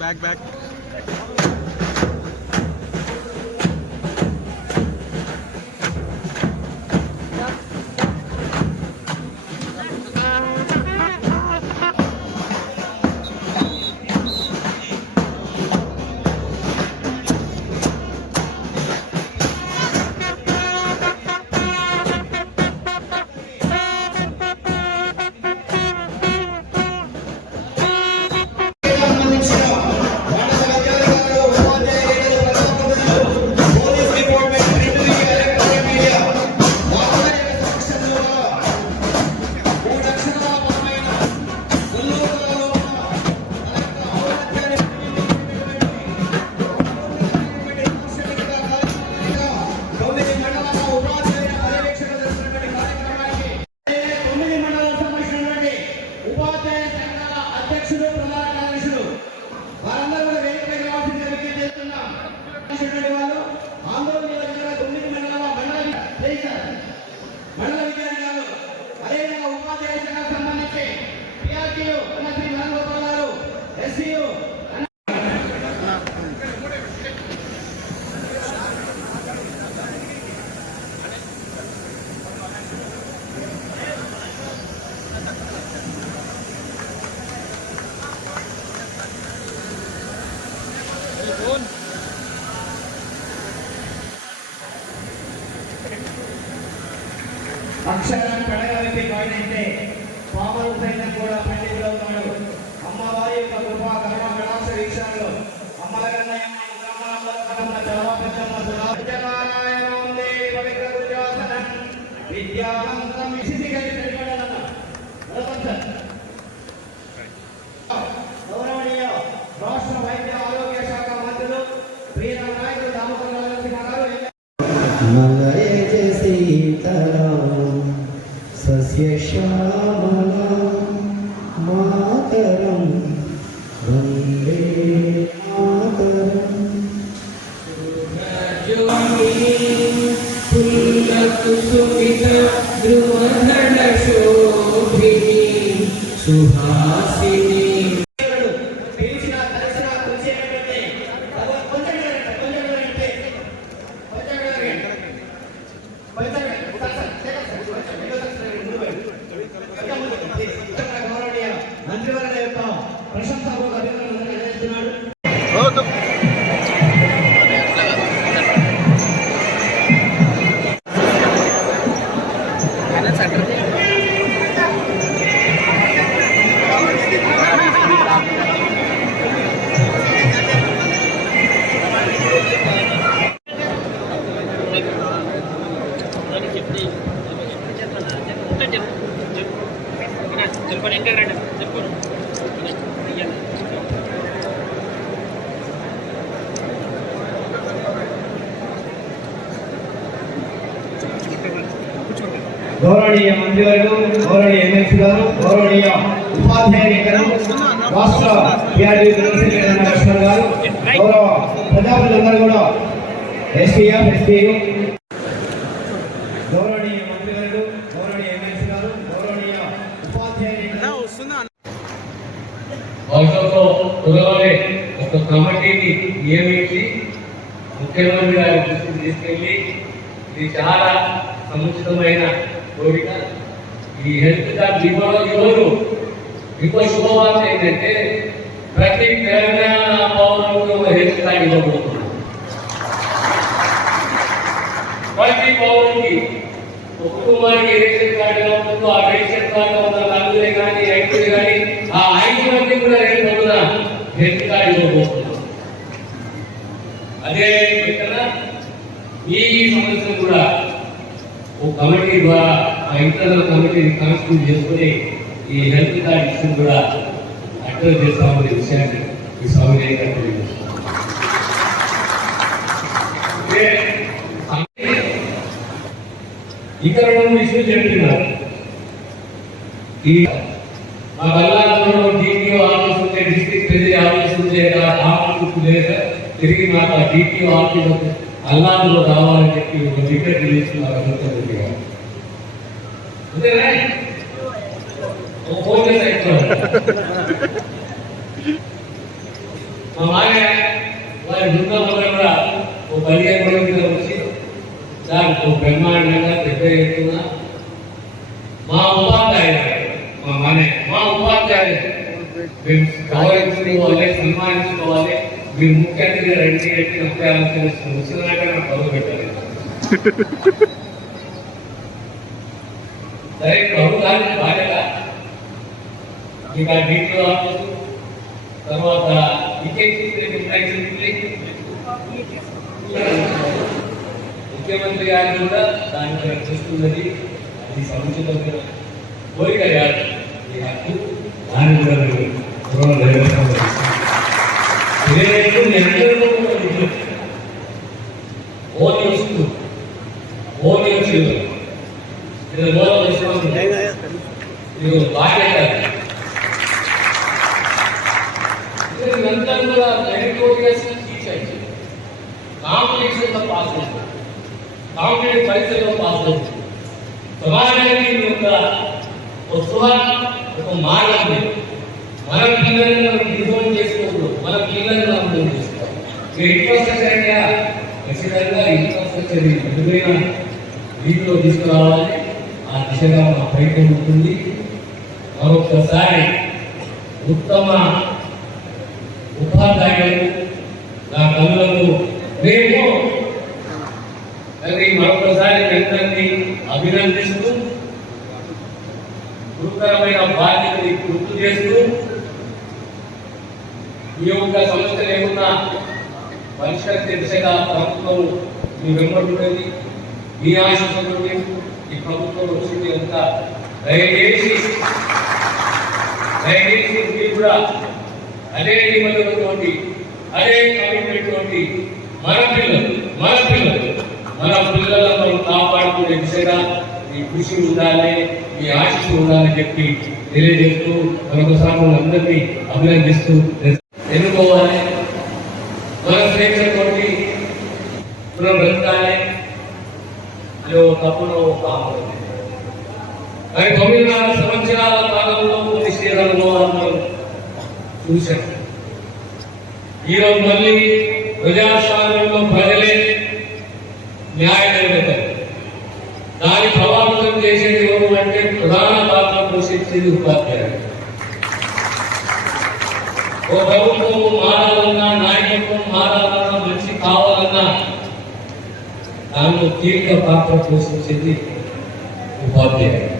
back, back. పండితులవుతాడు అమ్మవారి యొక్క కృప కర్మ కళాశ వీక్షణలో అమ్మల కన్నయ్య గ్రామాల గౌరవనీయ రాష్ట్ర వైద్య ఆరోగ్య శాఖ మంత్రులు ప్రియమ నాయకులు దామోదర గారు Surra. గౌరవనీయ మంత్రివర్గం గౌరవనీయ ఎమ్మెల్సీ గారు గౌరవనీయ ఉపాధ్యాయులు రాష్ట్ర గారు గౌరవ ప్రజాప్రతినిధులందరూ కూడా ఎస్పీఎఫ్ ఎస్పీయు గౌరవనీయ మంత్రివర్గం గౌరవనీయ ఎమ్మెల్సీ గారు గౌరవనీయ ఉపాధ్యాయులు. త్వరలోనే ఒక కమిటీని నియమించి ముఖ్యమంత్రి గారి దృష్టికి తీసుకెళ్ళి ఇది చాలా సముచితమైన కోరిక. ఈ హెల్త్ కార్డు ఇవ్వడం ఎవరు? ఇంకో శుభవార్త ఏంటంటే ప్రతి తెలంగాణ పౌరులకు ఒక హెల్త్ కార్డు ఇవ్వబోతున్నాం ప్రతి పౌరుడికి ఒక కుటుంబానికి రేషన్ కార్డు కావచ్చు ఆ రేషన్ కార్డు ఉన్న నలుగురే కానీ ఐదుగురే కానీ ఆ ఐదు మంది కూడా రేపు పొద్దున హెల్త్ కార్డు ఇవ్వబోతున్నాం అదే విధంగా ఈ సమస్య కూడా ఒక కమిటీ ద్వారా ఆ ఇంటర్నల్ కమిటీని కాన్స్టిట్యూట్ చేసుకుని ఈ హెల్త్ కార్డ్ ఇష్యూ కూడా అడ్రస్ చేస్తామనే విషయాన్ని ఈ సౌకర్యంగా తెలియజేస్తున్నాం అంటే ఇక్కడ రెండు విషయం చెప్తున్నారు ఈ మా బల్లారంలో డిటిఓ ఆఫీస్ ఉంటే డిస్ట్రిక్ట్ ట్రెజరీ ఆఫీస్ ఉంటే ఆఫీస్ లేదు తిరిగి మాకు ఆ డిటిఓ ఆఫీస్ అల్లాదులో రావాలని చెప్పి ఒక వికెట్ తీసుకున్నారు అనంతరెడ్డి గారు అంతేనా ఒక ఫోన్ చేసి ఎక్కువ. మా మాయ వారి బృందంలో కూడా ఓ పదిహేను రోజుల మీద వచ్చి దానికి ఓ బ్రహ్మాండంగా పెద్ద ఎత్తున మా ఉపాధ్యాయులు మా మానే మా ఉపాధ్యాయులు మేము గౌరవించుకోవాలి సన్మానించుకోవాలి మీరు ముఖ్య అతిథిగా రండి అంటే ముఖ్య ఆలోచన వచ్చినాక నాకు గౌరవ పెట్టాలి సరే ప్రభు గారి బాధ్యత ఇంకా డీటెయిల్ ఆఫీసు తర్వాత ఇంకేం ముఖ్యమంత్రి గారి కూడా దాన్ని చూస్తున్నది. అది సముచితమైన కోరిక కాదు. ఈ హక్కు దాన్ని కూడా మీరు గౌరవం నెరవేర్చాలి. ఓన్ ఓన్ వచ్చి ఇది ఇది బాధ్యత. పరీక్షల్లో పాస్ అవుతుంది సమాజానికి ఒక ఉత్సవ ఒక మార్గం మన పిల్లల్ని మనం డిజైన్ చేసుకోకూడదు. మన పిల్లల్ని మనం డిజైన్ చేసుకోవాలి ఇన్ఫ్రాస్ట్రక్చర్ అంటే ఖచ్చితంగా ఇన్ఫ్రాస్ట్రక్చర్ మెరుగైన రీతిలో తీసుకురావాలి. ఆ దిశగా మన ప్రయత్నం ఉంటుంది. మరొకసారి ఉత్తమ ఉపాధ్యాయులు నా కళ్ళకు మేము మరి మరొకసారి అందరినీ అభినందిస్తూ గురుతరమైన బాధ్యతని గుర్తు చేస్తూ ఈ యొక్క సమస్య లేకుండా పరిష్కరించే దిశగా ప్రభుత్వం మీ వెంబడుతుంది మీ ఆశిస్తున్నది ఈ ప్రభుత్వం వచ్చింది అంతా దయచేసి దయచేసి మీరు కూడా అదే నిబంధనతోటి అదే కమిట్మెంట్ తోటి మన పిల్లలు మన పిల్లలు మన పిల్లలను మనం కాపాడుకునే దిశగా మీ కృషి ఉండాలి మీ ఆశిస్తూ ఉండాలని చెప్పి తెలియజేస్తూ మరొకసారి అందరినీ అభినందిస్తూ ఎన్నుకోవాలి. మన స్నేహితులతోటి మనం బ్రతకాలి అని ఒక తప్పులో కానీ తొమ్మిది తొమ్మిదిన్నర సంవత్సరాల కాలంలో కొన్ని శ్రీరంగంలో మనం చూశాం ఈరోజు మళ్ళీ ప్రజాస్వామ్యంలో ప్రజలే న్యాయ నిర్ణేతలు దాన్ని ప్రభావితం చేసేది ఎవరు అంటే ప్రధాన పాత్ర పోషించేది ఉపాధ్యాయులు ఓ ప్రభుత్వం మారాలన్నా నాయకత్వం మారాలన్నా మంచి కావాలన్నా దానిలో కీలక పాత్ర పోషించేది ఉపాధ్యాయులు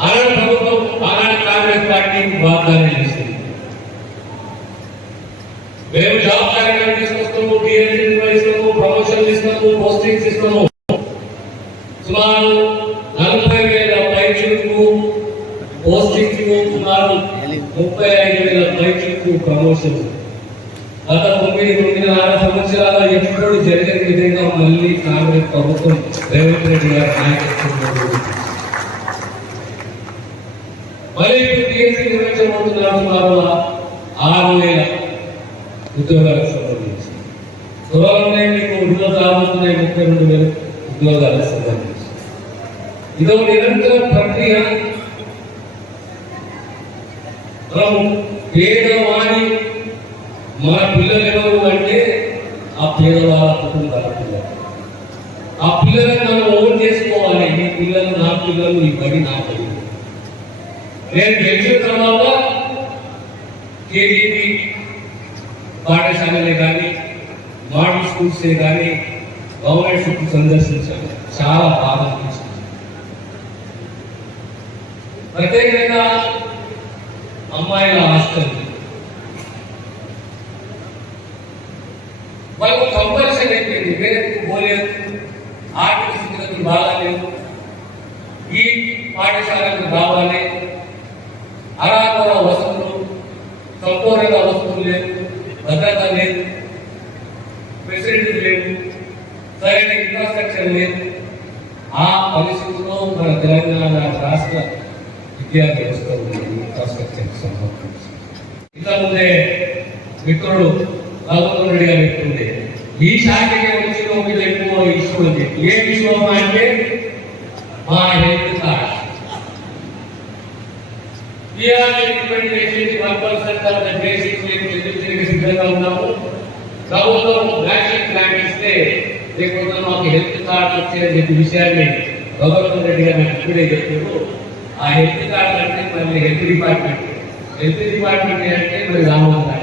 ఆనాడు ప్రభుత్వం ఆనాడు కాంగ్రెస్ పార్టీ వాగ్దానం చేసింది మేము జాబ్ కార్యక్రమం తీసుకొస్తాము డిఎన్సీ నిర్వహిస్తాము ప్రమోషన్ పోస్టింగ్ సిస్టమ్ సుమారు నలభై వేల పైచులకు పోస్టింగ్ సుమారు ముప్పై ఐదు వేల పైచులకు ప్రమోషన్ గత తొమ్మిది తొమ్మిదిన్నర సంవత్సరాల ఎప్పుడు జరిగిన విధంగా మళ్ళీ కాంగ్రెస్ ప్రభుత్వం రేవంత్ రెడ్డి గారి నాయకత్వంలో జరుగుతుంది. ఇప్పుడు టీఎస్సీ నిర్వహించబోతున్నారు సుమారు ఆరు వేల ఉద్యోగాలకు సంబంధించి. త్వరలోనే రాబోతున్నాయి ముప్పై రెండు వేల ఉద్యోగాలకు సంబంధించి ఇదో నిరంతర ప్రక్రియ మనం పేదవాణి మన పిల్లలు ఎవరు అంటే ఆ పేదవాళ్ళ కుటుంబాల పిల్లలు ఆ పిల్లలను మనం ఓన్ చేసుకోవాలి ఈ పిల్లలు నా పిల్లలు ఈ బడి నా బడి నేను గెలిచిన తర్వాత కేజీబీ పాఠశాలలే కానీ స్కూల్సే కానీ గవర్నమెంట్ స్కూల్ సందర్శించాను చాలా బాగా అనిపించింది ప్రత్యేకంగా అమ్మాయిల హాస్టల్. వాళ్ళకు కంపల్సరీ అయిపోయింది. వేరే పోలేదు. ఆర్థిక స్థితిగతులు బాగాలేదు. ఈ పాఠశాలకు రావాలి. అరాకొర వసతులు సంపూర్ణంగా వసతులు లేవు. భద్రత లేదు ఫెసిలిటీ లేవు సరైన ఇన్ఫ్రాస్ట్రక్చర్ లేదు ఆ పరిస్థితుల్లో మన తెలంగాణ రాష్ట్ర విద్యా వ్యవస్థ ఉంది ఇన్ఫ్రాస్ట్రక్చర్ సంబంధించి ఇంతకుముందే మిత్రుడు రాఘవేంద్ర రెడ్డి గారు చెప్తుండే ఈ శాఖకి వచ్చిన మీద ఎక్కువ ఇష్యూ ఉంది ఏ విషయం అంటే మా హెల్త్ కార్డ్. సిద్ధంగా ఉన్నాము? ప్రభుత్వం వ్యాక్సిన్ ప్లాన్ ఇస్తే లేకపోతే మాకు హెల్త్ కార్డు వచ్చే విషయాన్ని గౌరవ రెడ్డి గారు నాకు ఇప్పుడే చెప్పారు ఆ హెల్త్ కార్డు అంటే మళ్ళీ హెల్త్ డిపార్ట్మెంట్ హెల్త్ డిపార్ట్మెంట్ అంటే మరి రామోహన్ గారు